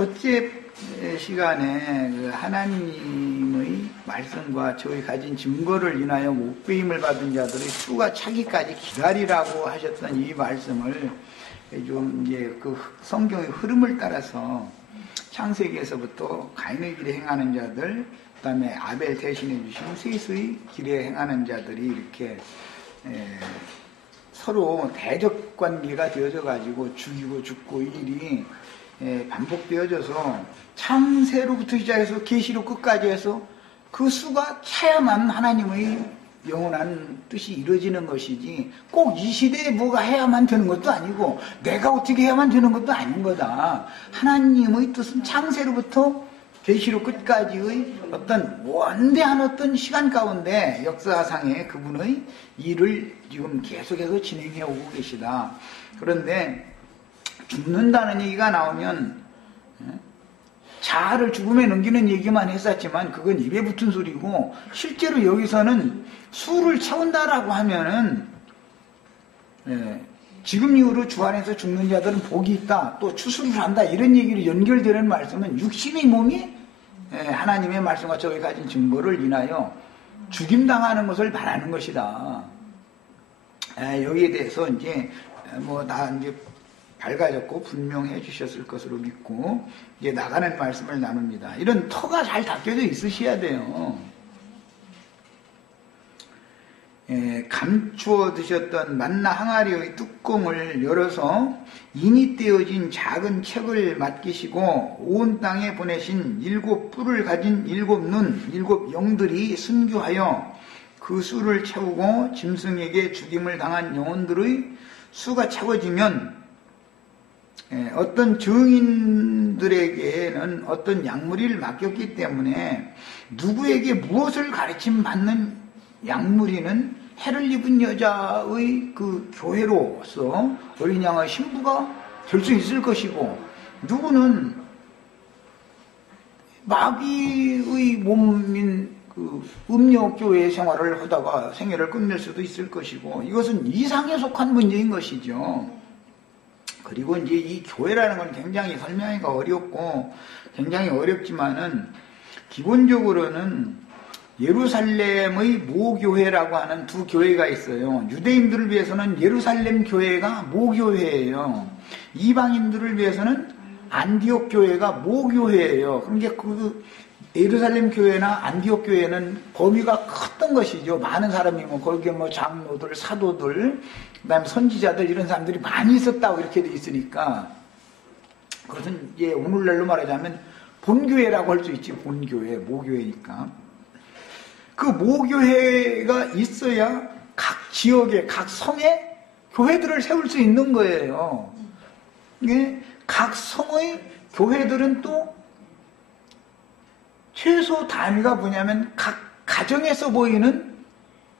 첫째 시간에 그 하나님의 말씀과 저희 가진 증거를 인하여 목배임을 받은 자들의 수가 차기까지 기다리라고 하셨던 이 말씀을 좀 이제 그 성경의 흐름을 따라서 창세기에서부터 가인의 길에 행하는 자들, 그 다음에 아벨 대신해 주신 셋의 길에 행하는 자들이 이렇게 서로 대적 관계가 되어져 가지고 죽이고 죽고 이 일이 반복되어져서 창세로부터 시작해서 계시록 끝까지 해서 그 수가 차야만 하나님의 영원한 뜻이 이루어지는 것이지 꼭 이 시대에 뭐가 해야만 되는 것도 아니고 내가 어떻게 해야만 되는 것도 아닌 거다. 하나님의 뜻은 창세로부터 계시록 끝까지의 어떤 원대한 어떤 시간 가운데 역사상에 그분의 일을 지금 계속해서 진행해 오고 계시다. 그런데 죽는다는 얘기가 나오면 자아를 죽음에 넘기는 얘기만 했었지만 그건 입에 붙은 소리고, 실제로 여기서는 수를 채운다라고 하면은 지금 이후로 주 안에서 죽는 자들은 복이 있다, 또 추수를 한다, 이런 얘기로 연결되는 말씀은 육신의 몸이 하나님의 말씀과 저희 가진 증거를 인하여 죽임당하는 것을 말하는 것이다. 여기에 대해서 이제 다 이제 밝아졌고 분명해 주셨을 것으로 믿고 이제 나가는 말씀을 나눕니다. 이런 터가 잘 닦여져 있으셔야 돼요. 감추어 드셨던 만나 항아리의 뚜껑을 열어서 인이 떼어진 작은 책을 맡기시고 온 땅에 보내신 7뿔을 가진 7눈 7 영들이 순교하여 그 수를 채우고 짐승에게 죽임을 당한 영혼들의 수가 채워지면 어떤 증인들에게는 어떤 약물을 맡겼기 때문에 누구에게 무엇을 가르침 받는 약물이는 해를 입은 여자의 그 교회로서 어린 양의 신부가 될 수 있을 것이고, 누구는 마귀의 몸인 그 음녀교회 생활을 하다가 생애를 끝낼 수도 있을 것이고, 이것은 이상에 속한 문제인 것이죠. 그리고 이제 이 교회라는 건 굉장히 설명하기가 어렵고 굉장히 어렵지만은 기본적으로는 예루살렘의 모교회라고 하는 두 교회가 있어요. 유대인들을 위해서는 예루살렘 교회가 모교회예요. 이방인들을 위해서는 안디옥 교회가 모교회예요. 그러니까 그 예루살렘 교회나 안디옥 교회는 범위가 컸던 것이죠. 많은 사람이 거기에 장로들, 사도들, 그다음에 선지자들, 이런 사람들이 많이 있었다고 이렇게 돼 있으니까 그것은 이제 오늘날로 말하자면 본교회라고 할 수 있지. 본교회, 모교회니까. 그 모교회가 있어야 각 지역에, 각 성에 교회들을 세울 수 있는 거예요. 각 성의 교회들은 또 최소 단위가 뭐냐면 각 가정에서 보이는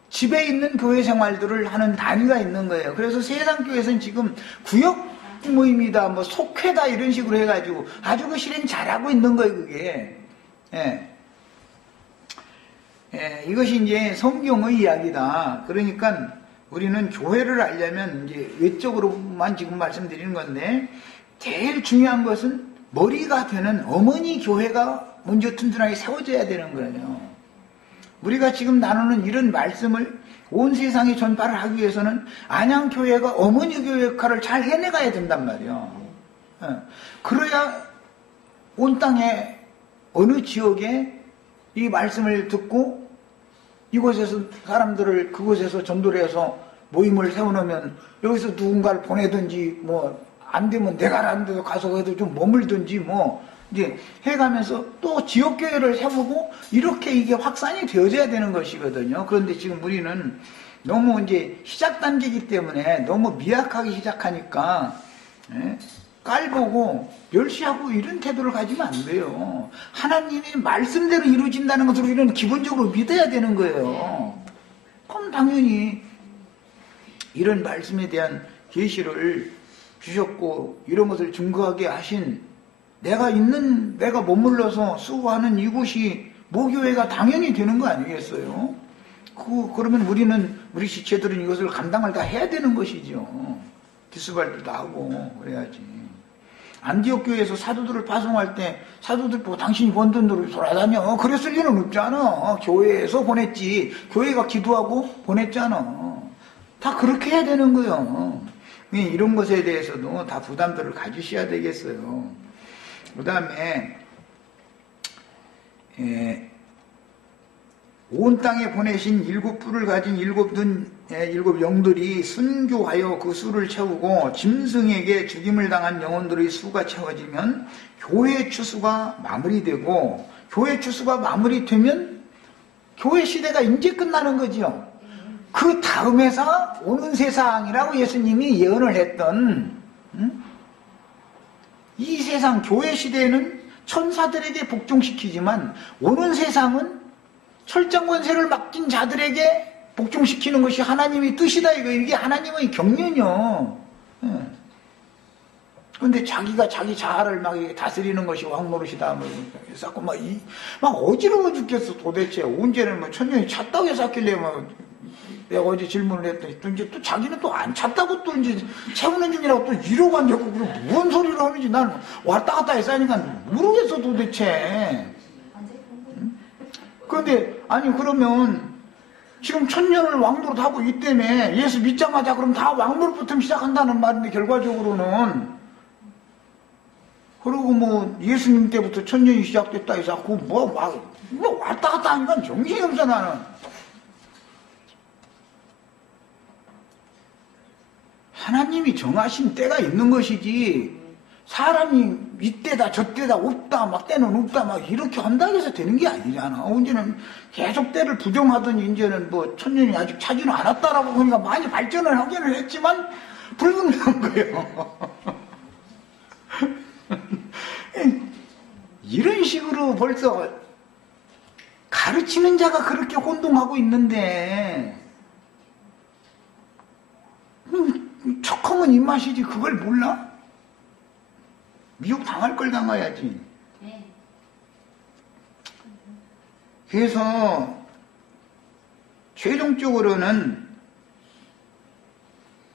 집에 있는 교회 생활들을 하는 단위가 있는 거예요. 그래서 세상교회에서는 지금 구역 모임이다, 속회다, 이런 식으로 해가지고 아주 그 실행 잘하고 있는 거예요, 그게. 이것이 이제 성경의 이야기다. 그러니까 우리는 교회를 알려면 이제 외적으로만 지금 말씀드리는 건데, 제일 중요한 것은 머리가 되는 어머니 교회가 먼저 튼튼하게 세워져야 되는 거예요. 우리가 지금 나누는 이런 말씀을 온 세상에 전파를 하기 위해서는 안양교회가 어머니 교회 역할을 잘 해내가야 된단 말이에요. 그래야 온 땅에 어느 지역에 이 말씀을 듣고 이곳에서 사람들을 그곳에서 전도를 해서 모임을 세워놓으면 여기서 누군가를 보내든지 안 되면 내가 라는 데서 가서 해도 좀 머물든지 이제 해가면서 또 지역교회를 세우고 이렇게 이게 확산이 되어져야 되는 것이거든요. 그런데 지금 우리는 너무 이제 시작 단계이기 때문에 너무 미약하게 시작하니까 깔보고 멸시하고 이런 태도를 가지면 안 돼요. 하나님의 말씀대로 이루어진다는 것을 우리는 기본적으로 믿어야 되는 거예요. 그럼 당연히 이런 말씀에 대한 계시를 주셨고 이런 것을 증거하게 하신 내가 머물러서 수고하는 이곳이 모교회가 당연히 되는 거 아니겠어요? 그러면 우리 지체들은 이것을 감당을 다 해야 되는 것이죠. 기수발도 하고 그래야지. 안디옥 교회에서 사도들을 파송할 때 사도들 보고 당신이 번 돈으로 돌아다녀. 그랬을 리는 없잖아. 교회에서 보냈지. 교회가 기도하고 보냈잖아. 다 그렇게 해야 되는 거예요. 이런 것에 대해서도 다 부담들을 가지셔야 되겠어요. 그 다음에 온 땅에 보내신 7뿔을 가진 7 영들이 순교하여 그 수를 채우고 짐승에게 죽임을 당한 영혼들의 수가 채워지면 교회 추수가 마무리되고, 교회 추수가 마무리되면 교회 시대가 이제 끝나는 거지요. 그 다음에서 오는 세상이라고 예수님이 예언을 했던 이 세상 교회 시대에는 천사들에게 복종시키지만 오는 세상은 철장 권세를 맡긴 자들에게 복종시키는 것이 하나님의 뜻이다. 이게 하나님의 경륜이요. 그런데 자기가 자기 자아를 막 다스리는 것이 왕노릇이다. 자꾸 막 어지러워 죽겠어. 도대체 언제는 뭐 천년이 찼다고 해서 샀길래 내가 어제 질문을 했더니 이제 또 자기는 또 안 찼다고 또 이제 채우는 중이라고 또 이러고 앉았고, 그럼 뭔 소리를 하는지 난 왔다 갔다 해서 하니까 모르겠어 도대체. 그런데 아니 그러면 지금 천년을 왕노릇 하고 있다며 예수 믿자마자 그럼 다 왕노릇부터 시작한다는 말인데, 결과적으로는. 그리고 뭐 예수님 때부터 천년이 시작됐다 해서 뭐 왔다 갔다 하니까 정신이 없어 나는. 하나님이 정하신 때가 있는 것이지 사람이 이때다 저때다 없다 막 때는 없다 막 이렇게 한다고 해서 되는 게 아니잖아. 언제는 계속 때를 부정하더니 이제는 뭐 천년이 아직 차지는 않았다라고 보니까 많이 발전을 하기는 했지만 불분명한 거예요. 이런 식으로 벌써 가르치는 자가 그렇게 혼동하고 있는데 척하면 입맛이지 그걸 몰라? 미혹 당할 걸 당해야지. 그래서 최종적으로는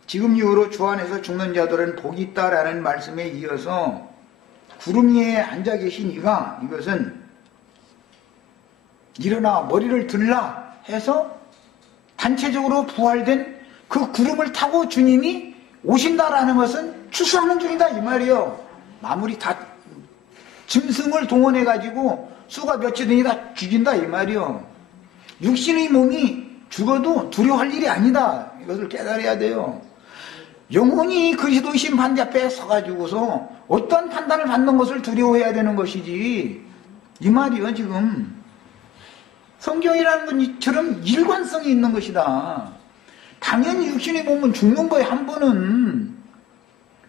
지금 이후로 주 안에서 죽는 자들은 복이 있다라는 말씀에 이어서 구름 위에 앉아 계신 이가, 이것은 일어나 머리를 들라 해서 단체적으로 부활된 그 구름을 타고 주님이 오신다라는 것은 추수하는 중이다 이 말이에요. 마무리 다 짐승을 동원해가지고 수가 며칠 되니 다 죽인다 이 말이에요. 육신의 몸이 죽어도 두려워할 일이 아니다. 이것을 깨달아야 돼요. 영혼이 그리스도의 심판대 앞에 서가지고서 어떤 판단을 받는 것을 두려워해야 되는 것이지 이 말이에요. 지금 성경이라는 건 이처럼 일관성이 있는 것이다. 당연히 육신의 몸은 죽는 거예요, 한 번은.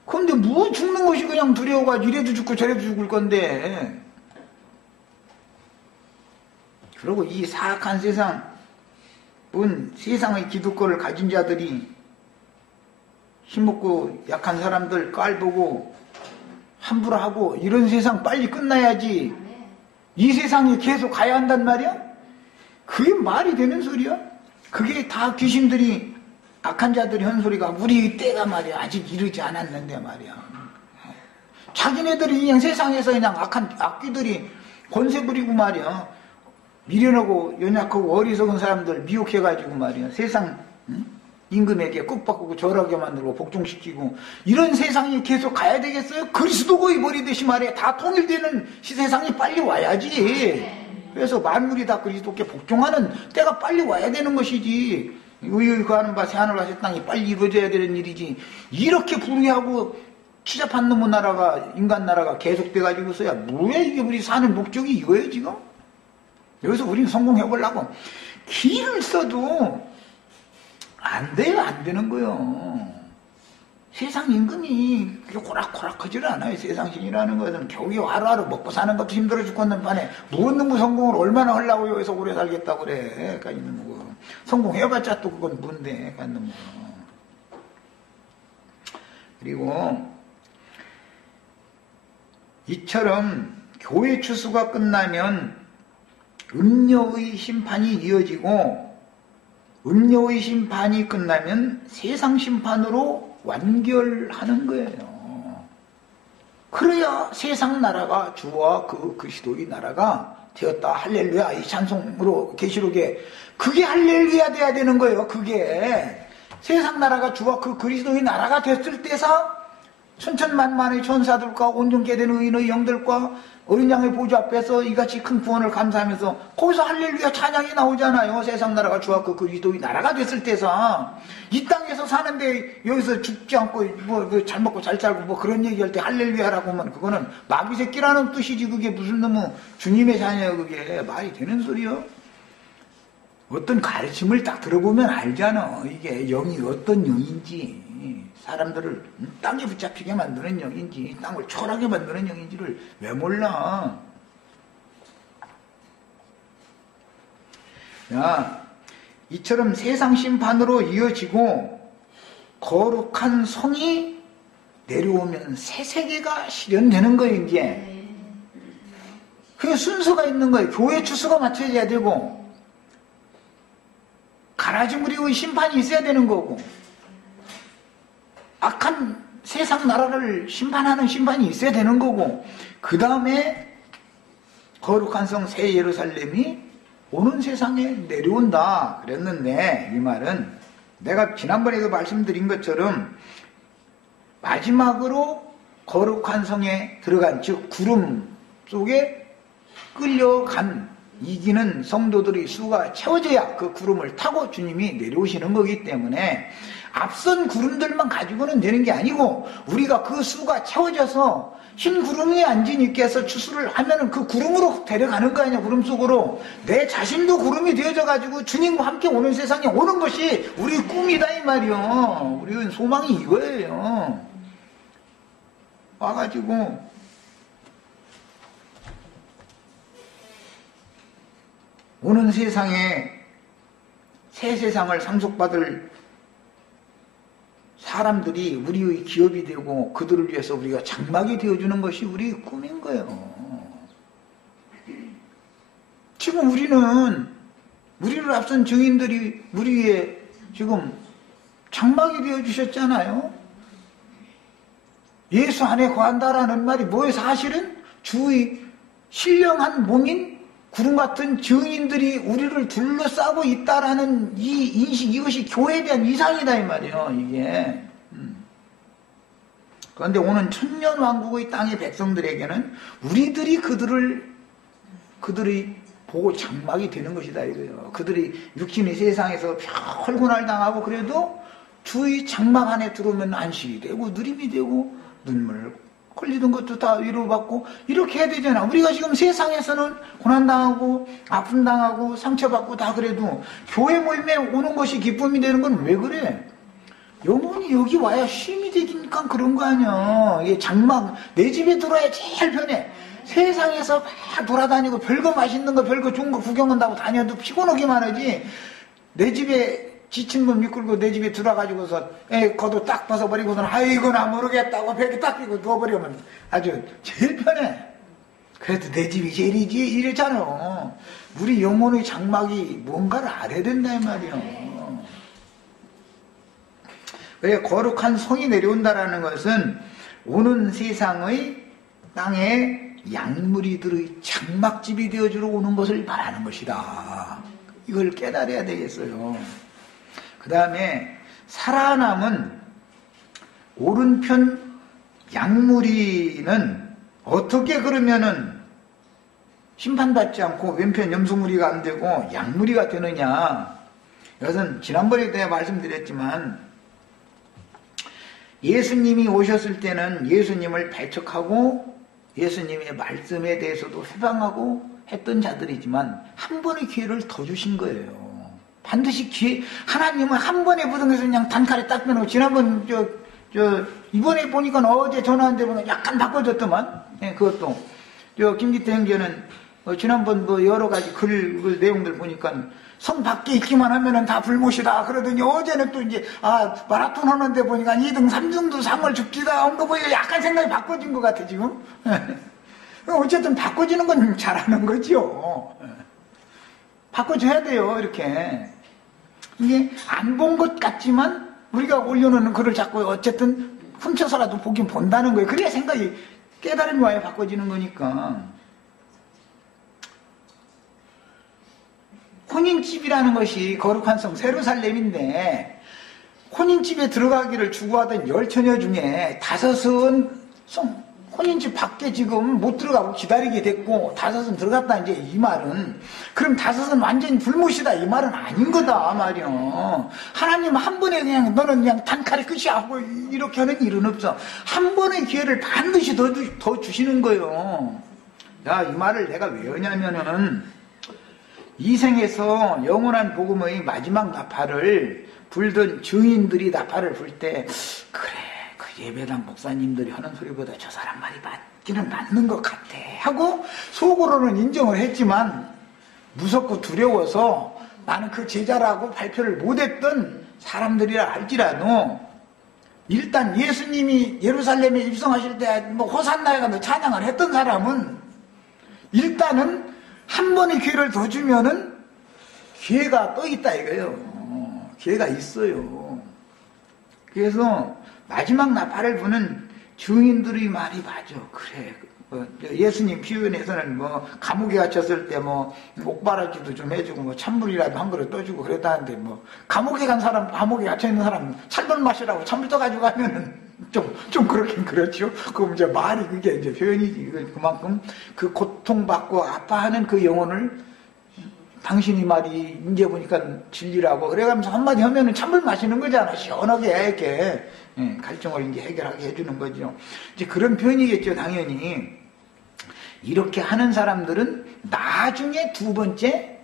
그런데 뭐 죽는 것이 그냥 두려워가지고 이래도 죽고 저래도 죽을 건데. 그리고 이 사악한 세상은 세상의 기득권을 가진 자들이 힘없고 약한 사람들 깔보고 함부로 하고 이런 세상 빨리 끝나야지. 이 세상에 계속 가야 한단 말이야? 그게 말이 되는 소리야? 그게 다 귀신들이 악한 자들이 한 소리가 우리 때가 말이야 아직 이르지 않았는데 말이야. 자기네들이 그냥 세상에서 그냥 악귀들이 권세 부리고 말이야 미련하고 연약하고 어리석은 사람들 미혹해가지고 말이야 세상 임금에게 꾹박고 절하게 만들고 복종시키고 이런 세상이 계속 가야 되겠어요? 그리스도의 머리듯이 말이야 다 통일되는 세상이 빨리 와야지. 그래서 만물이 다 그리스도께 복종하는 때가 빨리 와야 되는 것이지. 의의 거하는 바 새하늘과 새 땅이 빨리 이루어져야 되는 일이지. 이렇게 불의하고 추잡한 놈의 나라가 인간 나라가 계속돼가지고서야 뭐야 이게 우리 사는 목적이 이거예요 지금? 여기서 우리는 성공해보려고 길을 써도 안 돼요. 안 되는 거예요. 세상 임금이 그렇게 호락호락하지를 않아요. 세상신이라는 것은 겨우 하루하루 먹고 사는 것도 힘들어 죽겠는 판에 무슨 놈의 성공을 얼마나 하려고 여기서 오래 살겠다고 그래. 그러니까 있는 거. 성공해봤자 또 그건 뭔데. 그러니까 있는 거. 그리고 이처럼 교회 추수가 끝나면 음녀의 심판이 이어지고 음녀의 심판이 끝나면 세상 심판으로 완결하는 거예요. 그래야 세상 나라가 주와 그 그리스도의 나라가 되었다. 할렐루야. 이 찬송으로 계시록에 그게 할렐루야 돼야 되는 거예요. 그게 세상 나라가 주와 그 그리스도의 나라가 됐을 때서 천천만만의 천사들과 온전케 된 의인의 영들과 어린 양의 보좌 앞에서 이같이 큰 구원을 감사하면서 거기서 할렐루야 찬양이 나오잖아요. 세상 나라가 주와 그 그리스도의 나라가 됐을 때서 이 땅에서 사는데 여기서 죽지 않고 잘 먹고 잘 살고 그런 얘기할 때 할렐루야라고 하면 그거는 마귀 새끼라는 뜻이지. 그게 무슨 너무 주님의 자녀 그게 말이 되는 소리요? 어떤 가르침을 딱 들어보면 알잖아. 이게 영이 어떤 영인지, 사람들을 땅에 붙잡히게 만드는 영인지, 땅을 초라하게 만드는 영인지를 왜 몰라? 야, 이처럼 세상 심판으로 이어지고 거룩한 성이 내려오면 새 세계가 실현되는 거예요. 이게 그게 순서가 있는 거예요. 교회 추수가 맞춰져야 되고 가라지무리의 심판이 있어야 되는 거고 악한 세상 나라를 심판하는 심판이 있어야 되는 거고 그 다음에 거룩한 성 새 예루살렘이 오는 세상에 내려온다 그랬는데 이 말은 내가 지난번에도 말씀드린 것처럼 마지막으로 거룩한 성에 들어간 즉 구름 속에 끌려간 이기는 성도들의 수가 채워져야 그 구름을 타고 주님이 내려오시는 거기 때문에 앞선 구름들만 가지고는 되는 게 아니고 우리가 그 수가 채워져서 흰 구름 위에 앉은 이께서 추수를 하면은 그 구름으로 데려가는 거 아니야. 구름 속으로 내 자신도 구름이 되어져 가지고 주님과 함께 오는 세상에 오는 것이 우리 꿈이다 이 말이요. 우리 소망이 이거예요. 와가지고 오는 세상에 새 세상을 상속받을 사람들이 우리의 기업이 되고 그들을 위해서 우리가 장막이 되어주는 것이 우리의 꿈인 거예요. 지금 우리를 앞선 증인들이 우리의 지금 장막이 되어주셨잖아요. 예수 안에 거한다라는 말이 뭐예요? 사실은 주의 신령한 몸인 구름 같은 증인들이 우리를 둘러싸고 있다라는 이 인식, 이것이 교회에 대한 이상이다 이 말이에요. 이게. 그런데 오는 천년왕국의 땅의 백성들에게는 우리들이 그들이 보고 장막이 되는 것이다 이거예요. 그들이 육신의 세상에서 혈곤을 당하고 그래도 주의 장막 안에 들어오면 안식이 되고 누림이 되고 눈물 걸리던 것도 다 위로받고 이렇게 해야 되잖아. 우리가 지금 세상에서는 고난당하고 아픔당하고 상처받고 다 그래도 교회 모임에 오는 것이 기쁨이 되는 건 왜 그래? 영혼이 여기 와야 힘이 되니까 그런 거 아니야. 이게 장막 내 집에 들어야 제일 편해. 세상에서 막 돌아다니고 별거 맛있는 거 별거 좋은 거 구경한다고 다녀도 피곤하기만 하지. 내 집에 지친 분 미끌고 내 집에 들어가지고서 겉도 딱 벗어버리고서는 아이고 나 모르겠다고 벽에 딱 끼고 누워버리면 아주 제일 편해. 그래도 내 집이 제일이지 이랬잖아. 우리 영혼의 장막이 뭔가를 알아야 된다 이 말이야. 왜 거룩한 성이 내려온다라는 것은 오는 세상의 땅에 양무리들의 장막집이 되어주러 오는 것을 말하는 것이다. 이걸 깨달아야 되겠어요. 그 다음에 살아남은 오른편 양무리는 어떻게 그러면은 심판받지 않고 왼편 염소무리가 안 되고 양무리가 되느냐. 이것은 지난번에 내가 말씀드렸지만 예수님이 오셨을 때는 예수님을 배척하고 예수님의 말씀에 대해서도 회방하고 했던 자들이지만 한 번의 기회를 더 주신 거예요. 반드시 기회, 하나님은 한 번에 부등해서 그냥 단칼에 딱 빼놓고, 지난번, 이번에 보니까 어제 전화한 데 보면 약간 바꿔줬더만, 그것도. 김기태 형제는, 지난번 여러 가지 글 내용들 보니까 성 밖에 있기만 하면은 다 불못이다. 그러더니 어제는 또 이제, 마라톤 하는데 보니까 2등, 3등도 상을 줍디다. 한 거 보니까 약간 생각이 바꿔진 것 같아, 지금. 어쨌든 바꿔지는 건 잘하는 거죠. 바꿔줘야 돼요, 이렇게. 이게 안 본 것 같지만 우리가 올려놓는 글을 자꾸 어쨌든 훔쳐서라도 보긴 본다는 거예요. 그래야 생각이 깨달음이 와야 바꿔지는 거니까. 혼인집이라는 것이 거룩한 성 세루살렘인데 혼인집에 들어가기를 추구하던 10처녀 중에 5은 혼인집 밖에 지금 못 들어가고 기다리게 됐고 5은 들어갔다. 이제 이 말은 그럼 5은 완전히 불못이다 이 말은 아닌 거다 말이야. 하나님 한 번에 그냥 너는 그냥 단칼에 끝이야 하고 이렇게 하는 일은 없어. 한 번의 기회를 반드시 더 주시는 거예요. 야, 이 말을 내가 왜 하냐면은 이 생에서 영원한 복음의 마지막 나팔을 불던 증인들이 나팔을 불 때 그래 그 예배당 목사님들이 하는 소리보다 저 사람 말이 맞기는 맞는 것 같아 하고 속으로는 인정을 했지만 무섭고 두려워서 나는 그 제자라고 발표를 못했던 사람들이라 할지라도 일단 예수님이 예루살렘에 입성하실 때 뭐 호산나에 가서 찬양을 했던 사람은 일단은 한 번의 기회를 더 주면은 기회가 또 있다 이거예요. 기회가 있어요. 그래서 마지막 나팔을 부는 증인들의 말이 맞아. 그래. 예수님 표현에서는 뭐 감옥에 갇혔을 때 뭐 목바라지도 좀 해주고 뭐 찬물이라도 한 그릇 떠주고 그랬다는데 뭐 감옥에 간 사람, 감옥에 갇혀 있는 사람 찬물 마시라고 찬물 떠가지고 가면은 좀 그렇긴 그렇죠. 그럼 이제 말이 그게 이제 표현이지. 그만큼 그 고통받고 아파하는 그 영혼을 당신이 말이 이제 보니까 진리라고 그래가면서 한마디 하면은 찬물 마시는 거잖아. 시원하게 이렇게 갈증을 이제 해결하게 해주는 거죠. 이제 그런 표현이겠죠, 당연히. 이렇게 하는 사람들은 나중에 두 번째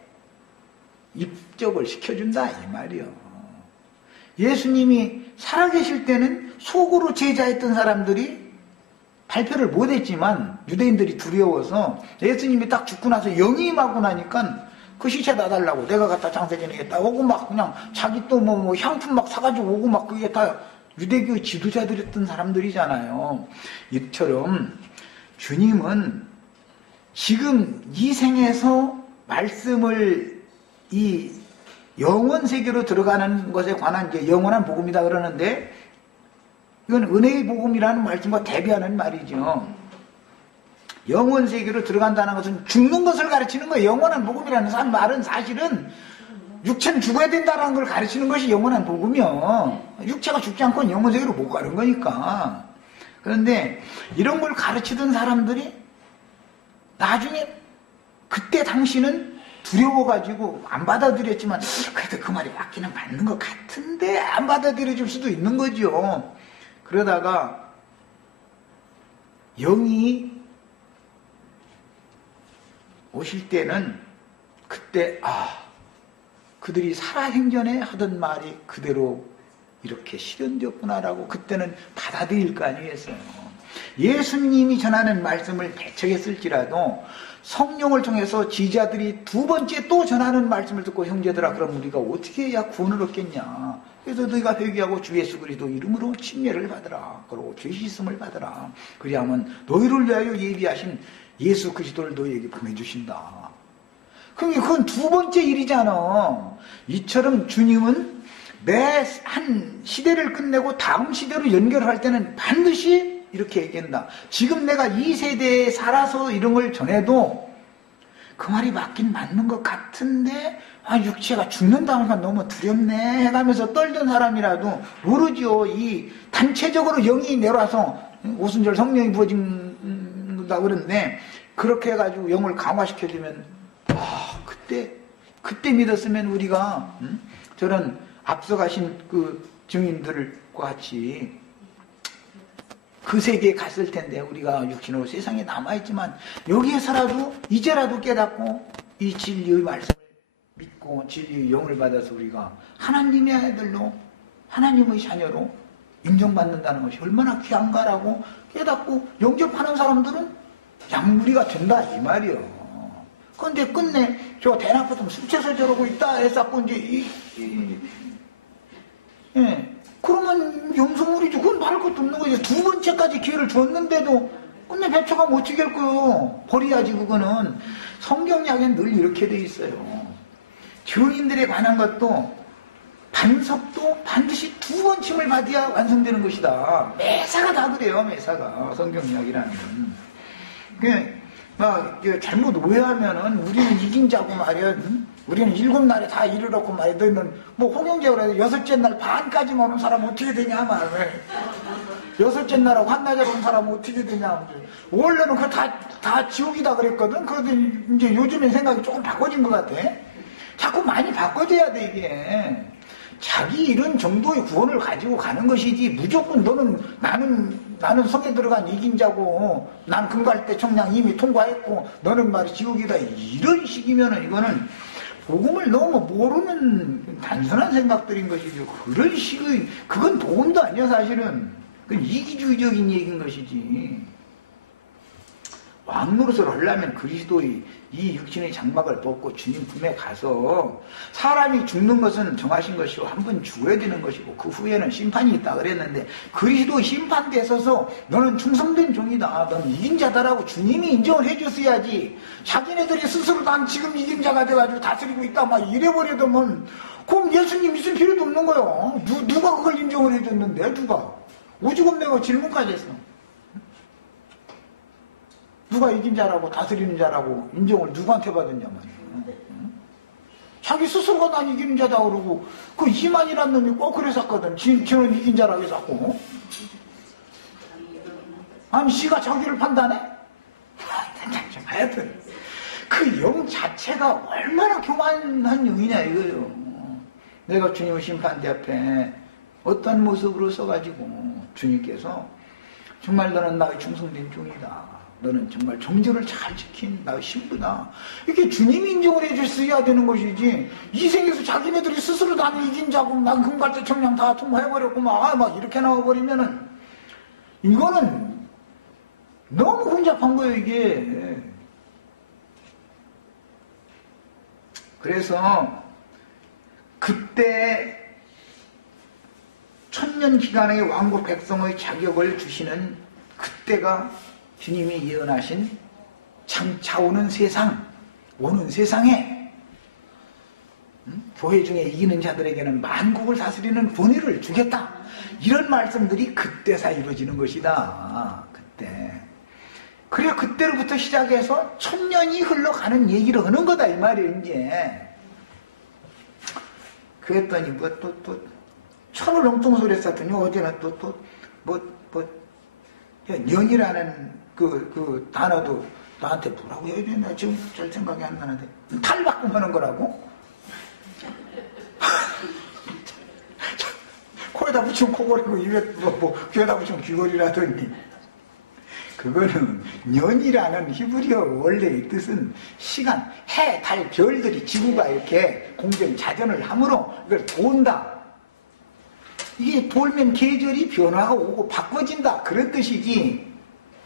입적을 시켜준다 이 말이요. 예수님이 살아계실 때는 속으로 제자했던 사람들이 발표를 못했지만 유대인들이 두려워서 예수님이 딱 죽고 나서 영이 임하고 나니까 그 시체 놔달라고 내가 갖다 장사 지내겠다 오고 막 그냥 자기 또 뭐 향품 막 사가지고 오고 막 그게 다 유대교 지도자들이었던 사람들이잖아요. 이처럼 주님은 지금 이 생에서 말씀을 이 영원 세계로 들어가는 것에 관한 이제 영원한 복음이다 그러는데 이건 은혜의 복음이라는 말씀과 대비하는 말이죠. 영원 세계로 들어간다는 것은 죽는 것을 가르치는 거예요. 영원한 복음이라는 말은 사실은 육체는 죽어야 된다는 걸 가르치는 것이 영원한 복음이요. 육체가 죽지 않고는 영원 세계로 못 가는 거니까. 그런데 이런 걸 가르치던 사람들이 나중에 그때 당시는 두려워가지고 안 받아들였지만 그래도 그 말이 맞기는 맞는 것 같은데 안 받아들여줄 수도 있는 거죠. 그러다가 영이 오실 때는 그때 그들이 살아생전에 하던 말이 그대로 이렇게 실현되었구나라고 그때는 받아들일 거 아니겠어요. 예수님이 전하는 말씀을 배척했을지라도 성령을 통해서 지자들이 두 번째 또 전하는 말씀을 듣고 형제들아 그럼 우리가 어떻게 해야 구원을 얻겠냐. 그래서 너희가 회개하고 주 예수 그리스도 이름으로 침례를 받으라. 그리고 죄 씻음을 받으라. 그리하면 너희를 위하여 예비하신 예수 그리스도를 너희에게 보내주신다. 그건 두 번째 일이잖아. 이처럼 주님은 매 한 시대를 끝내고 다음 시대로 연결할 때는 반드시 이렇게 얘기한다. 지금 내가 이 세대에 살아서 이런 걸 전해도 그 말이 맞긴 맞는 것 같은데 육체가 죽는다니까 너무 두렵네 해가면서 떨던 사람이라도 모르죠. 이 단체적으로 영이 내려와서 오순절 성령이 부어진다 그러는데 그렇게 해가지고 영을 강화시켜주면 그때 믿었으면 우리가 저런 앞서가신 그 증인들과 같이 그 세계에 갔을 텐데 우리가 육신으로 세상에 남아있지만 여기에서라도 이제라도 깨닫고 이 진리의 말씀을 믿고 진리의 영을 받아서 우리가 하나님의 아들로 하나님의 자녀로 인정받는다는 것이 얼마나 귀한가라고 깨닫고 영접하는 사람들은 양무리가 된다 이 말이요. 그런데 끝내 저 대낮부터 숲에서 저러고 있다 해서 이제 그러면 영성물이죠. 그건 말할 것도 없는 거죠. 두 번째까지 기회를 줬는데도 끝내 배척가 못 지킬 거요. 버려야지 그거는. 성경 이야기는 늘 이렇게 돼 있어요. 증인들에 관한 것도 반석도 반드시 2번 침을 받아야 완성되는 것이다. 매사가 다 그래요. 매사가 성경 이야기라는 건. 잘못 오해하면은 우리는 이긴 자고 말이야. 우리는 7날에 다 이르렀고 말이야. 너희는 뭐 홍영재가 그래 6째 날 반까지만 오는 사람은 어떻게 되냐 말이야. 6째 날하고 한나절 온 사람은 어떻게 되냐. 원래는 그거 다 지옥이다 그랬거든. 그런데 이제 요즘엔 생각이 조금 바꿔진 것 같아. 자꾸 많이 바꿔져야 돼 이게. 자기 이런 정도의 구원을 가지고 가는 것이지 무조건 나는 성에 들어간 이긴 자고 난 금갈대 청량 이미 통과했고 너는 말이 지옥이다 이런 식이면은 이거는 복음을 너무 모르는 단순한 생각들인 것이죠. 그런 식의 그건 복음도 아니야 사실은. 그건 이기주의적인 얘기인 것이지. 왕노릇을 하려면 그리스도의 이 육신의 장막을 벗고 주님 품에 가서 사람이 죽는 것은 정하신 것이고 한 번 죽어야 되는 것이고 그 후에는 심판이 있다 그랬는데 그리스도의 심판대에 서서 너는 충성된 종이다. 너는 이긴 자다라고 주님이 인정을 해줬어야지. 자기네들이 스스로 난 지금 이긴 자가 돼가지고 다스리고 있다 막 이래버려도면 그럼 예수님 있을 필요도 없는 거예요. 누가 그걸 인정을 해줬는데 누가? 오죽은 내가 질문까지 했어. 누가 이긴 자라고 다스리는 자라고 인정을 누구한테 받았냐 말이야. 자기 스스로가 난 이기는 자다 그러고 그 이만이라는 놈이 꼭 그랬었거든. 지는 이긴 자라고 해서 아니 지가 자기를 판단해? 하여튼 그 영 자체가 얼마나 교만한 영이냐 이거예요. 내가 주님의 심판대 앞에 어떤 모습으로 서가지고 주님께서 정말 너는 나의 충성된 종이다. 너는 정말 정절을 잘 지킨 나의 신부다. 이렇게 주님이 인정을 해줬어야 되는 것이지 이 생에서 자기네들이 스스로 나는 이긴 자고 난 금갈대 청량 다 통과해버렸고 막 이렇게 나와버리면은 이거는 너무 혼잡한 거예요 이게. 그래서 그때 천년 기간의 왕국 백성의 자격을 주시는 그때가 주님이 예언하신 장차 오는 세상에 교회 중에 이기는 자들에게는 만국을 다스리는 권위를 주겠다. 이런 말씀들이 그때사 이루어지는 것이다. 그때. 그래 그때로부터 시작해서 1000년이 흘러가는 얘기를 하는 거다 이 말이에요 이제. 그랬더니 또 천을 엉뚱 소리 했었더니 어제는 년이라는 그 단어도 나한테 뭐라고 해야 되나 지금 잘 생각이 안 나는데 탈바꿈하는 거라고? 코에다 붙이면 코골이고 입에 귀에다 붙이면 귀걸이라더니 그거는 년이라는 히브리어 원래의 뜻은 시간, 해, 달, 별들이 지구가 이렇게 공전자전을 함으로 이걸 돈다. 이게 돌면 계절이 변화가 오고 바꿔진다 그런 뜻이지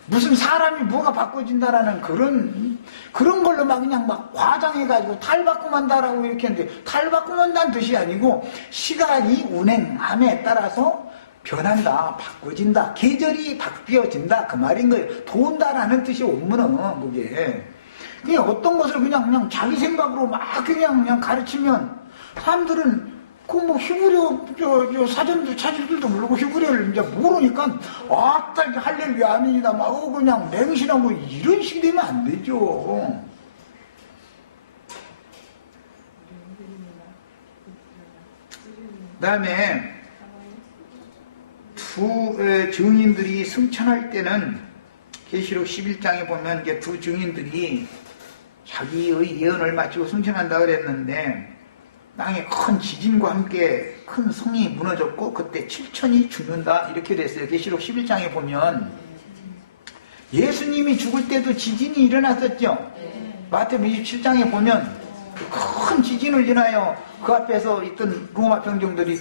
무슨 사람이 뭐가 바꿔진다라는 그런 걸로 그냥 과장해가지고 탈바꿈한다라고 이렇게 했는데 탈바꿈한다는 뜻이 아니고 시간이 운행함에 따라서 변한다, 바꿔진다, 계절이 바뀌어진다 그 말인 거예요. 돈다라는 뜻이 원문은 그게. 그냥 어떤 것을 그냥 자기 생각으로 그냥 가르치면 사람들은 히브리어 사전도 찾을 줄도 모르고 히브리어를 이제 모르니까 이게 할렐루야 아멘이다 그냥 맹신하고 이런 식이 되면 안 되죠. 그 다음에 두 증인들이 승천할 때는 계시록 11장에 보면 이게 두 증인들이 자기의 예언을 마치고 승천한다 그랬는데 땅에 큰 지진과 함께 큰 성이 무너졌고 그때 7천이 죽는다 이렇게 됐어요. 계시록 11장에 보면 예수님이 죽을 때도 지진이 일어났었죠. 마태복음 27장에 보면 큰 지진을 인하여 그 앞에서 있던 로마 병정들이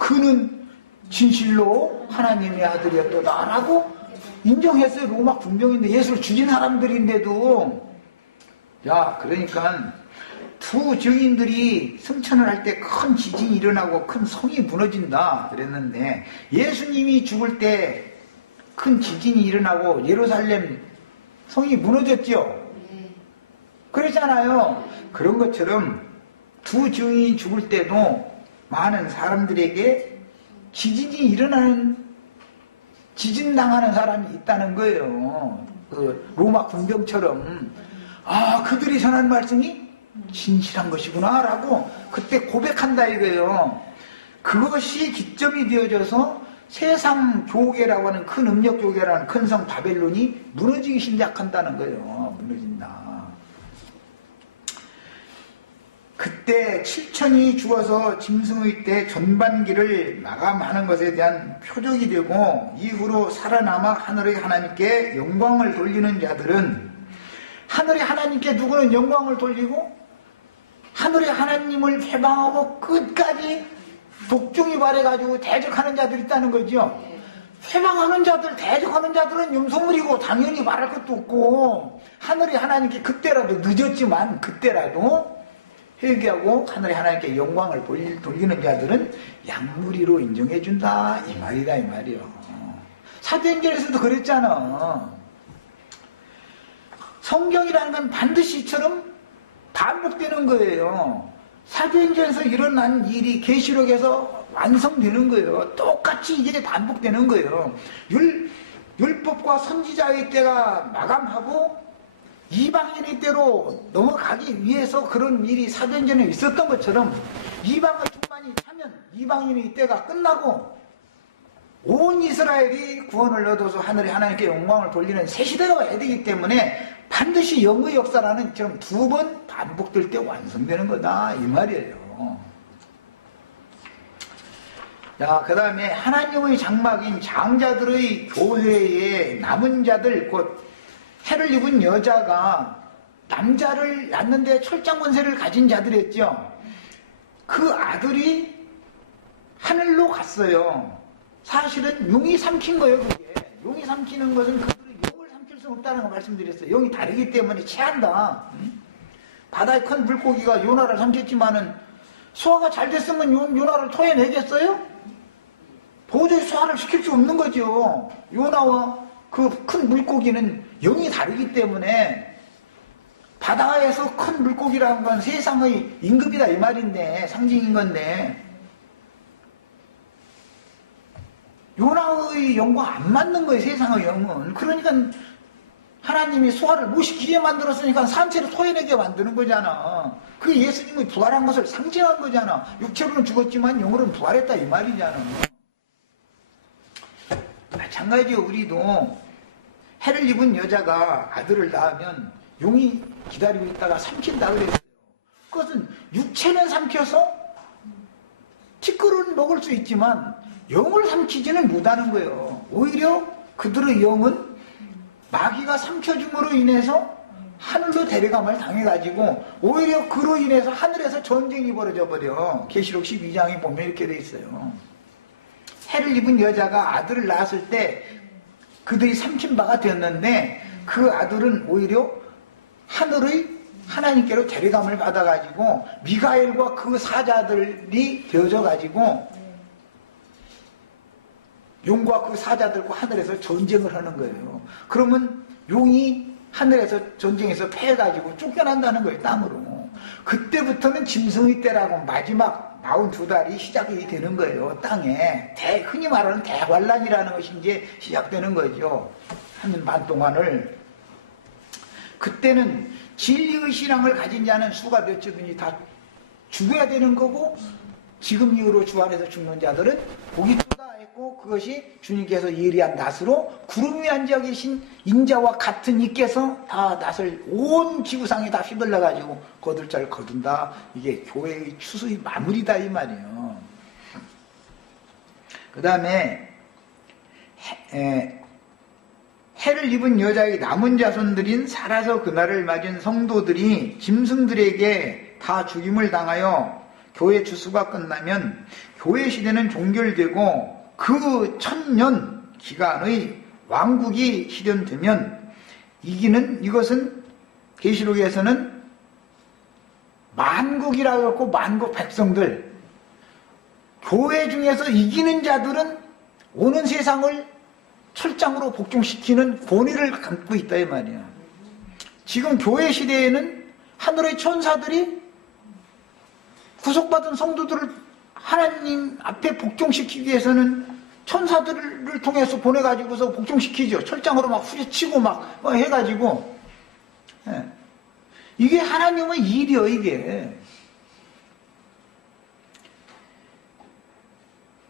그는 진실로 하나님의 아들이었다라고 인정했어요. 로마 군병인데 예수를 죽인 사람들인데도. 그러니까 두 증인들이 승천을 할 때 큰 지진이 일어나고 큰 성이 무너진다 그랬는데 예수님이 죽을 때 큰 지진이 일어나고 예루살렘 성이 무너졌죠. 그랬잖아요. 그런 것처럼 두 증인이 죽을 때도 많은 사람들에게 지진당하는 사람이 있다는 거예요. 그 로마 군병처럼 그들이 전한 말씀이 진실한 것이구나 라고 그때 고백한다 이거예요. 그것이 기점이 되어져서 세상 교계라고 하는 큰 음력 교계라는 큰 성 바벨론이 무너지기 시작한다는 거예요. 무너진다. 그때 7천이 죽어서 짐승의 때 전반기를 마감하는 것에 대한 표적이 되고 이후로 살아남아 하늘의 하나님께 영광을 돌리는 자들은 하늘의 하나님께 누구는 영광을 돌리고 하늘의 하나님을 회방하고 끝까지 독중이 발해가지고 대적하는 자들이 있다는 거죠. 회방하는 자들, 대적하는 자들은 염소물이고 당연히 말할 것도 없고 하늘의 하나님께 그때라도 늦었지만 그때라도 회개하고 하늘의 하나님께 영광을 돌리는 자들은 양무리로 인정해준다 이 말이다 이 말이요. 사도행전에서도 그랬잖아. 성경이라는 건 반드시 이처럼 반복되는 거예요. 사도행전에서 일어난 일이 계시록에서 완성되는 거예요. 똑같이 이게 반복되는 거예요. 율법과 선지자의 때가 마감하고 이방인의 때로 넘어가기 위해서 그런 일이 사도행전에 있었던 것처럼 이방의 충만이 차면 이방인의 때가 끝나고 온 이스라엘이 구원을 얻어서 하늘의 하나님께 영광을 돌리는 새 시대가 와야 되기 때문에 반드시 영의 역사라는 처럼 두 번 반복될 때 완성되는 거다 이 말이에요. 자, 그 다음에 하나님의 장막인 장자들의 교회에 남은 자들 곧 해를 입은 여자가 남자를 낳는데 철장 권세를 가진 자들이었죠. 그 아들이 하늘로 갔어요. 사실은 용이 삼킨 거예요. 그게 용이 삼키는 것은 그들이 용을 삼킬 수 없다는 거 말씀드렸어요. 용이 다르기 때문에 체한다. 바다의 큰 물고기가 요나를 삼켰지만은 소화가 잘 됐으면 요나를 토해내겠어요? 도저히 소화를 시킬 수 없는 거죠. 요나와 그 큰 물고기는 영이 다르기 때문에 바다에서 큰 물고기라는 건 세상의 임금이다 이 말인데 상징인 건데 요나의 영과 안 맞는 거예요. 세상의 영은. 그러니까 하나님이 소화를 못 시키게 만들었으니까 산채로 토해내게 만드는 거잖아. 그게 예수님의 부활한 것을 상징한 거잖아. 육체로는 죽었지만 영으로는 부활했다 이 말이잖아. 마찬가지로 우리도 해를 입은 여자가 아들을 낳으면 용이 기다리고 있다가 삼킨다 그랬어요. 그것은 육체는 삼켜서 티끌은 먹을 수 있지만 영을 삼키지는 못하는 거예요. 오히려 그들의 영은 마귀가 삼켜줌으로 인해서 하늘로 데려감을 당해가지고 오히려 그로 인해서 하늘에서 전쟁이 벌어져 버려. 계시록 12장에 보면 이렇게 돼 있어요. 해를 입은 여자가 아들을 낳았을 때 그들이 삼킨 바가 되었는데 그 아들은 오히려 하늘의 하나님께로 데려감을 받아가지고 미가엘과 그 사자들이 되어져가지고 용과 그 사자들과 하늘에서 전쟁을 하는 거예요. 그러면 용이 하늘에서 전쟁에서 패해가지고 쫓겨난다는 거예요. 땅으로. 그때부터는 짐승의 때라고 마지막 42달이 시작이 되는 거예요. 땅에. 흔히 말하는 대환란이라는 것이 이제 시작되는 거죠. 한 년 반 동안을. 그때는 진리의 신앙을 가진 자는 수가 몇 주든지 다 죽어야 되는 거고 지금 이후로 주 안에서 죽는 자들은 복이 했고 그것이 주님께서 예리한 낫으로 구름 위에 앉아 계신 인자와 같은 이께서 다 낫을 온 지구상에 다 휘둘러가지고 거둘 자를 거둔다. 이게 교회의 추수의 마무리다 이 말이에요. 그 다음에 해를 입은 여자의 남은 자손들인 살아서 그날을 맞은 성도들이 짐승들에게 다 죽임을 당하여 교회 추수가 끝나면 교회 시대는 종결되고 그 1000년 기간의 왕국이 실현되면 이것은 계시록에서는 만국이라고 했고 만국 백성들 교회 중에서 이기는 자들은 오는 세상을 철장으로 복종시키는 권위를 갖고 있다 이 말이야. 지금 교회 시대에는 하늘의 천사들이 구속받은 성도들을 하나님 앞에 복종시키기 위해서는 천사들을 통해서 보내가지고서 복종시키죠. 철장으로 막 후려치고 막 해가지고. 예. 이게 하나님의 일이요, 이게.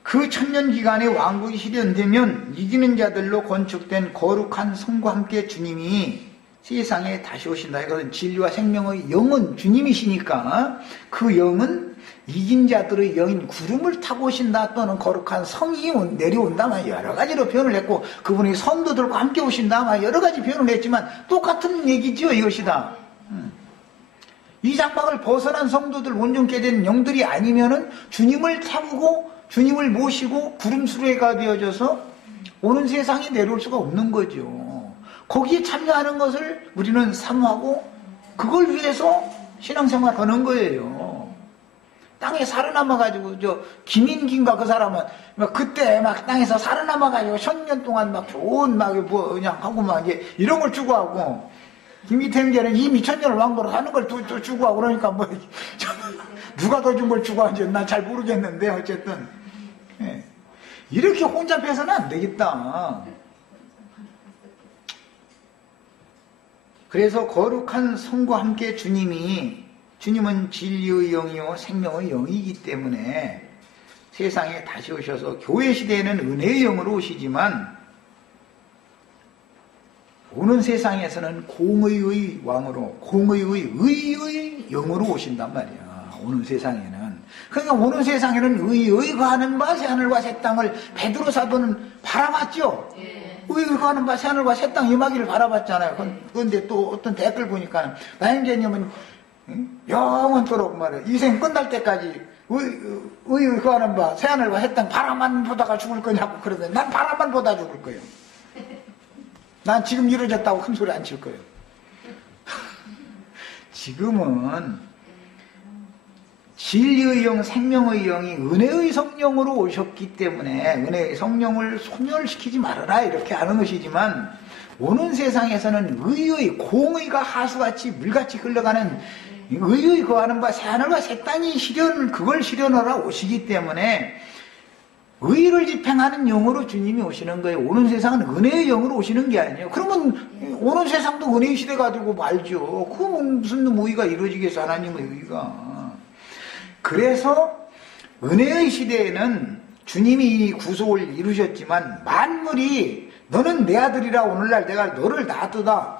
그 천년 기간의 왕국이 실현되면 이기는 자들로 건축된 거룩한 성과 함께 주님이 세상에 다시 오신다. 이것은 진리와 생명의 영은 주님이시니까 그 영은 이긴 자들의 영인 구름을 타고 오신다, 또는 거룩한 성이 내려온다, 여러 가지로 표현을 했고, 그분이 선도들과 함께 오신다, 여러 가지 표현을 했지만 똑같은 얘기지요, 이것이다. 이 장막을 벗어난 성도들, 온전케 된 영들이 아니면은 주님을 태우고 주님을 모시고 구름수레가 되어져서 오는 세상에 내려올 수가 없는 거죠. 거기에 참여하는 것을 우리는 사모하고 그걸 위해서 신앙생활 하는 거예요. 땅에 살아남아가지고, 김인기인가 그 사람은, 그때 막 땅에서 살아남아가지고, 1000년 동안 막 좋은, 그냥 하고 이런 걸 추구하고, 김기태형제는 이미 1000년을 왕도로 사는 걸 또 추구하고, 그러니까 누가 더 준 걸 추구하는지 난 잘 모르겠는데, 어쨌든. 예. 이렇게 혼잡해서는 안 되겠다. 그래서 거룩한 성과 함께 주님은 진리의 영이요 생명의 영이기 때문에 세상에 다시 오셔서 교회 시대에는 은혜의 영으로 오시지만 오는 세상에서는 공의의 왕으로, 공의의 의의 영으로 오신단 말이야. 오는 세상에는. 그러니까 오는 세상에는 의의 거하는 바 새하늘과 새 땅을 베드로 사도는 바라봤죠. 의의 거하는 바 새하늘과 새 땅 임하기를 바라봤잖아요. 그런데 또 어떤 댓글 보니까 나영재님은 영원토록 말이야. 이 생 끝날 때까지 의의 거하는 바 새하늘과 새 땅 바라만 보다가 죽을 거냐고 그러더니 난 바라만 보다 죽을 거예요. 난 지금 이루어졌다고 큰 소리 안 칠 거예요. 지금은 진리의 영, 생명의 영이 은혜의 성령으로 오셨기 때문에 은혜의 성령을 소멸시키지 말아라 이렇게 하는 것이지만 오는 세상에서는 의의, 공의가 하수같이 물같이 흘러가는 의의 거하는 바 새하늘과 새 땅이 그걸 실현하러 오시기 때문에 의를 집행하는 영으로 주님이 오시는 거예요. 오는 세상은 은혜의 영으로 오시는 게 아니에요. 그러면 오는 세상도 은혜의 시대 가지고 말죠. 그건 무슨 의의가 이루어지겠어, 하나님의 의의가. 그래서 은혜의 시대에는 주님이 구속을 이루셨지만 만물이 너는 내 아들이라 오늘날 내가 너를 낳았도다.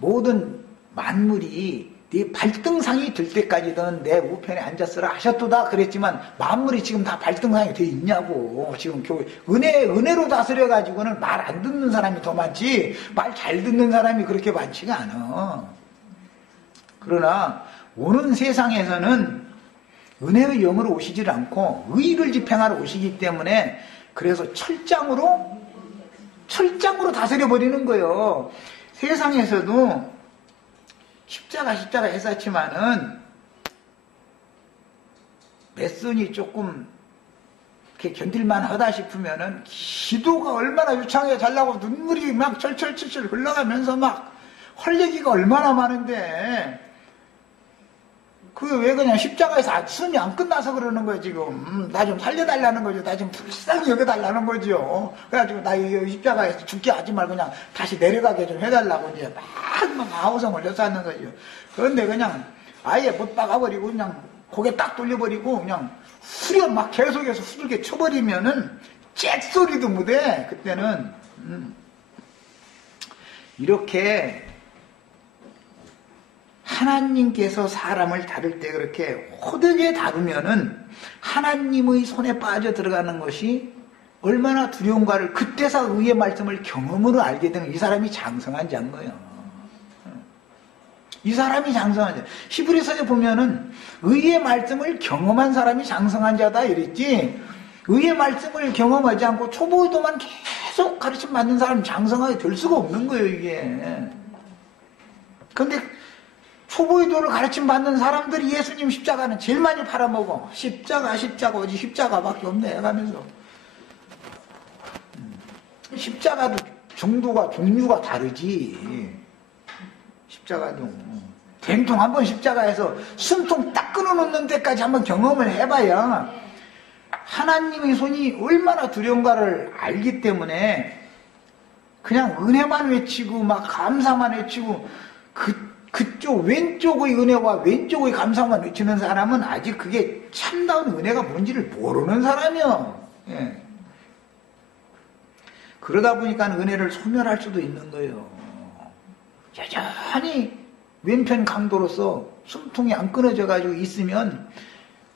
모든 만물이 네 발등상이 될 때까지 너는 내 우편에 앉았으라 하셨도다 그랬지만 만물이 지금 다 발등상이 돼 있냐고. 지금 교회 은혜로 다스려 가지고는 말 안 듣는 사람이 더 많지 말 잘 듣는 사람이 그렇게 많지가 않아. 그러나 오는 세상에서는 은혜의 영으로 오시질 않고 의를 집행하러 오시기 때문에 그래서 철장으로 다스려 버리는 거예요. 세상에서도 십자가 했었지만은 메슨이 조금 이렇게 견딜만 하다 싶으면은 기도가 얼마나 유창하게 잘나고 눈물이 막 철철철철 흘러가면서 막 헐레기가 얼마나 많은데 그게 왜 그냥 십자가에서 숨이 안 끝나서 그러는 거예요, 지금. 나 좀 살려달라는 거죠. 나 좀 불쌍히 여겨달라는 거죠. 그래가지고 나 이 십자가에서 죽게 하지 말고 그냥 다시 내려가게 좀 해달라고 이제 막 아우성을 했었는 거죠. 그런데 그냥 아예 못 박아버리고 그냥 고개 딱 돌려버리고 그냥 막 계속해서 후들게 쳐버리면은 잭소리도 못해, 그때는. 이렇게 하나님께서 사람을 다룰 때 그렇게 호되게 다루면은 하나님의 손에 빠져 들어가는 것이 얼마나 두려운가를 그때서 의의 말씀을 경험으로 알게 되는 이 사람이 장성한 자인 거예요. 이 사람이 장성한 자. 히브리서에 보면은 의의 말씀을 경험한 사람이 장성한 자다 이랬지. 의의 말씀을 경험하지 않고 초보의도만 계속 가르침 받는 사람은 장성하게 될 수가 없는 거예요, 이게. 그런데 초보의도를 가르침 받는 사람들이 예수님 십자가는 제일 많이 팔아먹어. 십자가 오지 십자가밖에 없네 하면서. 십자가도 종류가 다르지. 십자가도. 된통 한번 십자가에서 숨통 딱 끊어놓는 데까지 한번 경험을 해봐야 하나님의 손이 얼마나 두려운가를 알기 때문에 그냥 은혜만 외치고 막 감사만 외치고 그쪽 왼쪽의 은혜와 왼쪽의 감사만 외치는 사람은 아직 그게 참다운 은혜가 뭔지를 모르는 사람이요. 예. 그러다 보니까 은혜를 소멸할 수도 있는 거예요. 여전히 왼편 강도로서 숨통이 안 끊어져 가지고 있으면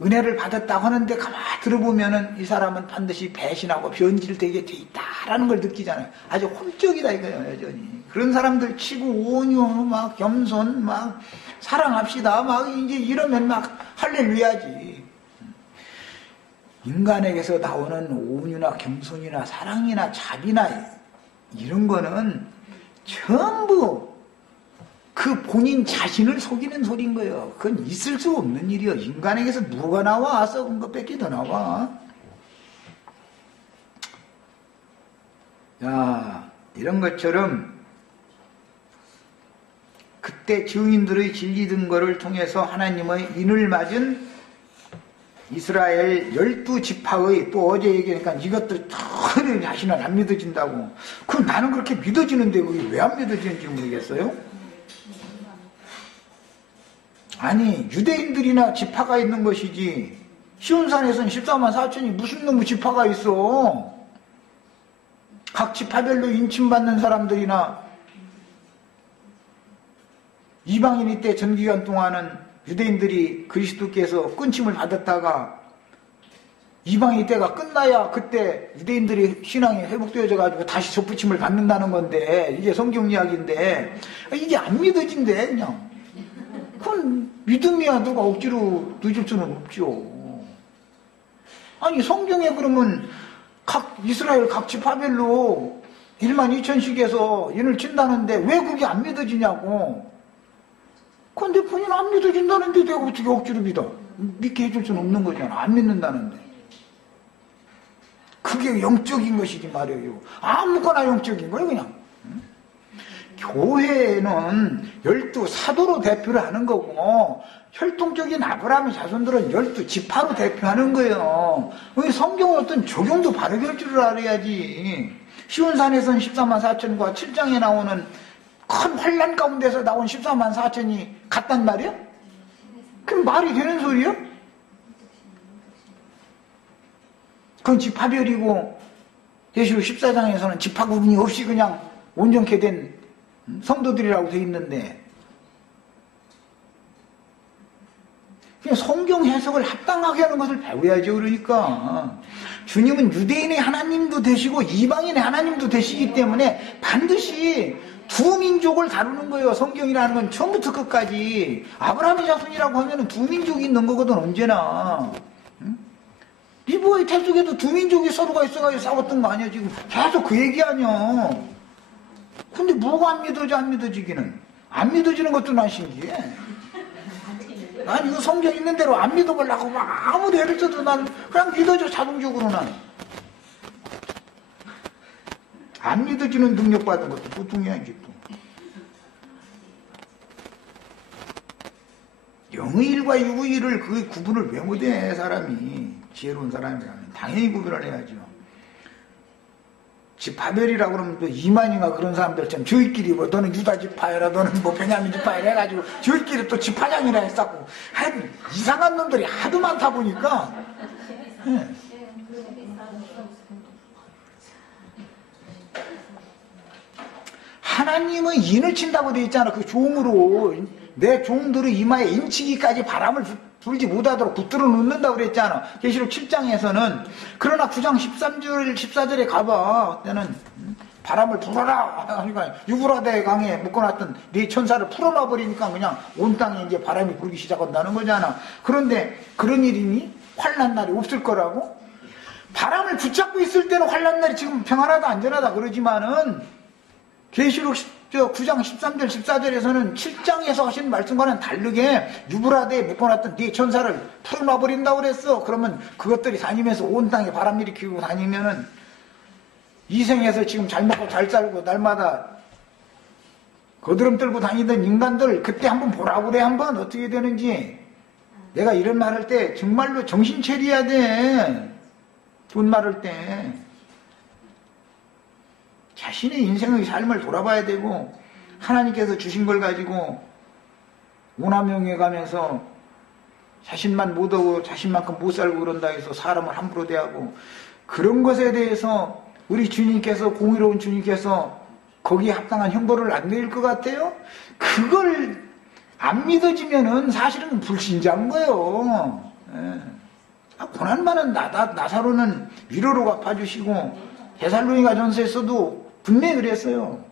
은혜를 받았다고 하는데 가만히 들어보면은 이 사람은 반드시 배신하고 변질되게 돼 있다라는 걸 느끼잖아요. 아주 홀적이다 이거예요, 여전히. 그런 사람들 치고 온유, 막 겸손, 막 사랑합시다, 막 이제 이러면 막 할렐루야지. 인간에게서 나오는 온유나 겸손이나 사랑이나 자비나 이런 거는 전부 그 본인 자신을 속이는 소리인 거예요. 그건 있을 수 없는 일이요. 인간에게서 뭐가 나와? 썩은 것밖에 더 나와. 자, 이런 것처럼 그때 증인들의 진리 등거를 통해서 하나님의 인을 맞은 이스라엘 12지파의 또 어제 얘기하니까 이것들 다 자신은 안 믿어진다고. 그럼 나는 그렇게 믿어지는데 그게 왜 안 믿어지는지 모르겠어요? 아니 유대인들이나 지파가 있는 것이지 시온산에서는 14만 4천이 무슨 놈의 지파가 있어. 각 지파별로 인침받는 사람들이나 이방인이 때 전기간 동안은 유대인들이 그리스도께서 끊침을 받았다가 이방인 때가 끝나야 그때 유대인들이 신앙이 회복되어져 가지고 다시 접붙임을 받는다는 건데 이게 성경 이야기인데 이게 안 믿어진대. 그냥 그건 믿음이야. 누가 억지로 늦을 수는 없죠. 아니 성경에 그러면 각 이스라엘 각 지파별로 1만 2천씩에서 인을 친다는데 왜 그게 안 믿어지냐고. 근데 본인 안 믿어진다는데 내가 어떻게 억지로 믿어? 믿게 해줄 수는 없는 거잖아. 안 믿는다는데. 그게 영적인 것이지 말이에요. 아무거나 영적인 거예요 그냥. 교회는 12사도로 대표를 하는 거고 혈통적인 아브라함의 자손들은 12지파로 대표하는 거예요. 성경은 어떤 적용도 바르게 할 줄을 알아야지. 시온산에서는 14만 4천과 7장에 나오는 큰 환란 가운데서 나온 14만 4천이 같단 말이야? 그럼 말이 되는 소리야? 그건 지파별이고 계시록 14장에서는 지파 구분이 없이 그냥 온전케 된 성도들이라고 되어 있는데 그냥 성경 해석을 합당하게 하는 것을 배워야죠. 그러니까 주님은 유대인의 하나님도 되시고 이방인의 하나님도 되시기 때문에 반드시 두 민족을 다루는 거예요. 성경이라는 건 처음부터 끝까지. 아브라함의 자손이라고 하면 두 민족이 있는 거거든 언제나. 리브의 태속에도 두 민족이 서로가 있어가지고 싸웠던 거 아니야 지금. 계속 그 얘기 아니야. 근데 뭐가 안 믿어져 안 믿어지기는. 안 믿어지는 것도 난 신기해. 난 이거 성경 있는 대로 안 믿어보려고 막 아무도 애를 써도 난 그냥 믿어져 자동적으로 난. 안 믿어지는 능력 받은 것도 보통이야 이제 또. 영의 일과 육의 일을 그 구분을 왜 못해 사람이. 지혜로운 사람이라면 당연히 구분을 해야죠. 지파별이라고 그러면 또 이만희가 그런 사람들처럼 저희끼리 뭐 너는 유다 지파여라 너는 뭐 베냐민 지파여라 해가지고 저희끼리 또 지파장이라 했었고 하여튼 이상한 놈들이 하도 많다 보니까 네. 하나님은 인을 친다고 돼 있잖아. 그 종으로 내 종들의 이마에 인치기까지 바람을 불지 못하도록 붙들어 놓는다고 그랬잖아. 계시록 7장에서는. 그러나 9장 13절 14절에 가봐. 그때는 바람을 불어라 하니까 유브라데 강에 묶어놨던 네 천사를 풀어놔 버리니까 그냥 온 땅에 이제 바람이 불기 시작한다는 거잖아. 그런데 그런 일이니 환난 날이 없을 거라고? 바람을 붙잡고 있을 때는 환난 날이 지금 평안하다 안전하다 그러지만은 계시록 9장 13절 14절에서는 7장에서 하신 말씀과는 다르게 유브라데에 묶어놨던 네 천사를 풀어놔버린다고 그랬어. 그러면 그것들이 다니면서 온 땅에 바람 일으키고 다니면은 이 생에서 지금 잘 먹고 잘 살고 날마다 거드름 들고 다니던 인간들 그때 한번 보라고 그래. 한번 어떻게 되는지. 내가 이런 말 할 때 정말로 정신 차려야 돼. 돈 말할 때 자신의 인생의 삶을 돌아봐야 되고, 하나님께서 주신 걸 가지고 오남용해 가면서 자신만 못하고 자신만큼 못 살고 그런다 해서 사람을 함부로 대하고, 그런 것에 대해서 우리 주님께서, 공의로운 주님께서 거기에 합당한 형벌을 안 내릴 것 같아요? 그걸 안 믿어지면은 사실은 불신자인 거예요. 예. 고난 많은 나사로는 위로로 갚아주시고, 데살로니가 전서에서도 분명히 그랬어요.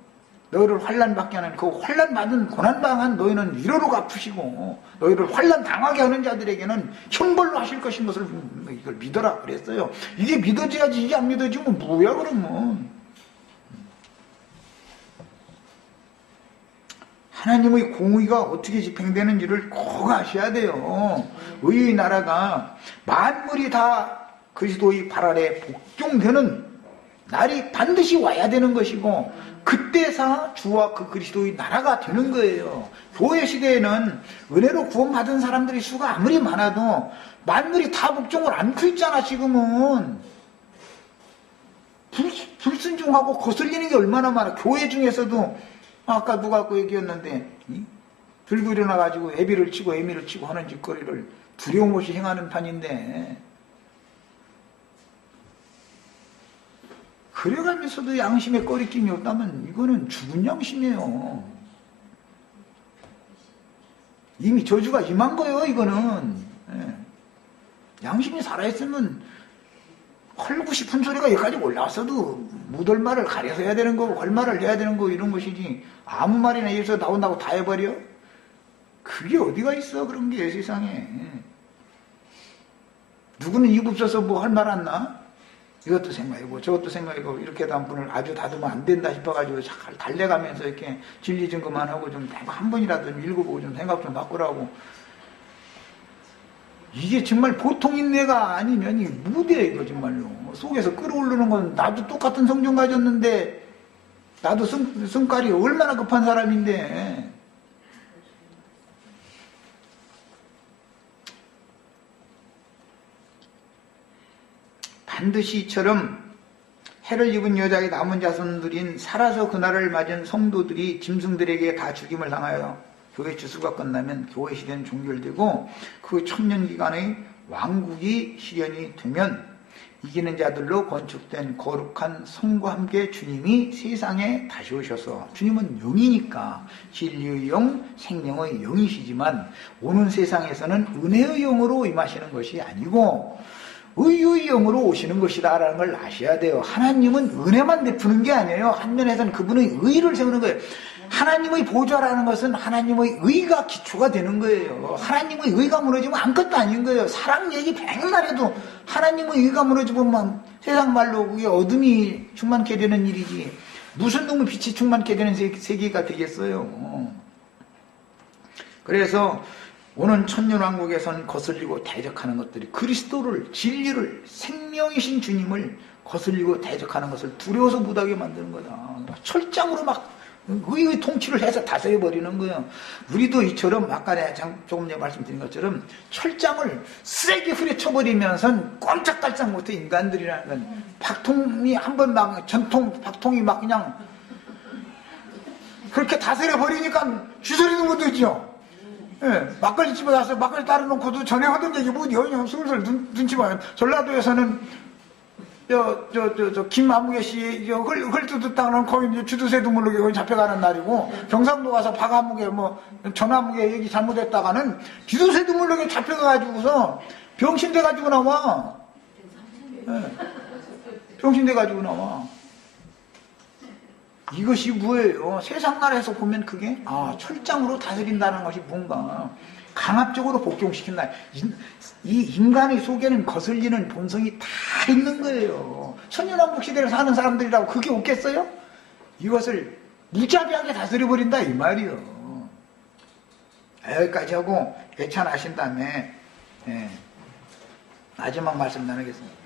너희를 환난 받게 하는, 그 환난 받은 고난 당한 너희는 위로로 갚으시고, 너희를 환난 당하게 하는 자들에게는 형벌로 하실 것인 것을 이걸 믿어라 그랬어요. 이게 믿어져야지. 이게 안 믿어지면 뭐야 그러면. 하나님의 공의가 어떻게 집행되는지를 꼭 아셔야 돼요. 의의 나라가 만물이 다 그리스도의 발 아래 복종되는 날이 반드시 와야 되는 것이고, 그때사 주와 그 그리스도의 나라가 되는 거예요. 교회 시대에는 은혜로 구원받은 사람들의 수가 아무리 많아도 만물이 다 복종을 않고 있잖아. 지금은 불순종하고 거슬리는 게 얼마나 많아. 교회 중에서도 아까 누가 그 얘기했는데, 들고 일어나가지고 애비를 치고 애미를 치고 하는 짓거리를 두려움 없이 행하는 판인데, 그래가면서도 양심에 꺼리낌이 없다면 이거는 죽은 양심이에요. 이미 저주가 임한 거예요. 이거는. 양심이 살아있으면 헐고 싶은 소리가 여기까지 올라왔어도 묻을 말을 가려서 해야 되는 거고, 할 말을 해야 되는 거, 이런 것이지, 아무 말이나 여기서 나온다고 다 해버려? 그게 어디가 있어, 그런 게 세상에. 누구는 입 없어서 뭐 할 말 안 나? 이것도 생각이고 저것도 생각이고, 이렇게 한 분을 아주 다듬으면 안 된다 싶어가지고 잘 달래가면서 이렇게 진리 증거만 하고 좀 한 번이라도 좀 읽어보고 좀 생각 좀 바꾸라고. 이게 정말 보통 인내가 아니면 이 무대, 이거 정말로 속에서 끌어오르는 건, 나도 똑같은 성경 가졌는데, 나도 성깔이 얼마나 급한 사람인데, 반드시 이처럼 해를 입은 여자의 남은 자손들인 살아서 그날을 맞은 성도들이 짐승들에게 다 죽임을 당하여 교회 주수가 끝나면 교회 시대는 종결되고, 그 천년기간의 왕국이 실현이 되면 이기는 자들로 건축된 거룩한 성과 함께 주님이 세상에 다시 오셔서, 주님은 영이니까 진리의 영, 생명의 영이시지만 오는 세상에서는 은혜의 영으로 임하시는 것이 아니고 의의 영으로 오시는 것이다라는 걸 아셔야 돼요. 하나님은 은혜만 베푸는 게 아니에요. 한면에서는 그분의 의를 세우는 거예요. 하나님의 보좌라는 것은 하나님의 의가 기초가 되는 거예요. 하나님의 의가 무너지면 아무것도 아닌 거예요. 사랑 얘기 백날 해도 하나님의 의가 무너지면 세상 말로 그게 어둠이 충만케 되는 일이지, 무슨 놈의 빛이 충만케 되는 세계가 되겠어요. 그래서 오는 천년왕국에선 거슬리고 대적하는 것들이 그리스도를, 진리를, 생명이신 주님을 거슬리고 대적하는 것을 두려워서 못하게 만드는 거다. 철장으로 막 의의 통치를 해서 다스려버리는 거예요. 우리도 이처럼 아까 내가 조금 전에 말씀드린 것처럼 철장을 세게 후려쳐버리면서 꼼짝달싹 못해. 인간들이라는 건 박통이 한번 막 전통 박통이 막 그냥 그렇게 다스려버리니까 쥐소리도 못하죠. 예, 막걸리 집에 가서 막걸리 따라놓고도 전에 하던 얘기 뭐 여냐 슬슬 눈치 봐요. 전라도에서는 김아무개 씨 헐뜯었다는 거기 주두새도 모르게 거기 잡혀가는 날이고, 경상도 가서 박아무개 전아무개 얘기 잘못했다가는 주두새도 모르게 잡혀가가지고서 병신돼 가지고 나와. 예, 병신돼 가지고 나와. 이것이 뭐예요? 세상 나라에서 보면 그게 철장으로 다스린다는 것이 뭔가 강압적으로 복종시킨다. 이 인간의 속에는 거슬리는 본성이 다 있는 거예요. 천년왕국 시대를 사는 사람들이라고 그게 없겠어요? 이것을 무자비하게 다스려버린다 이 말이요. 여기까지 하고 예찬하신 다음에 마지막 말씀 나누겠습니다.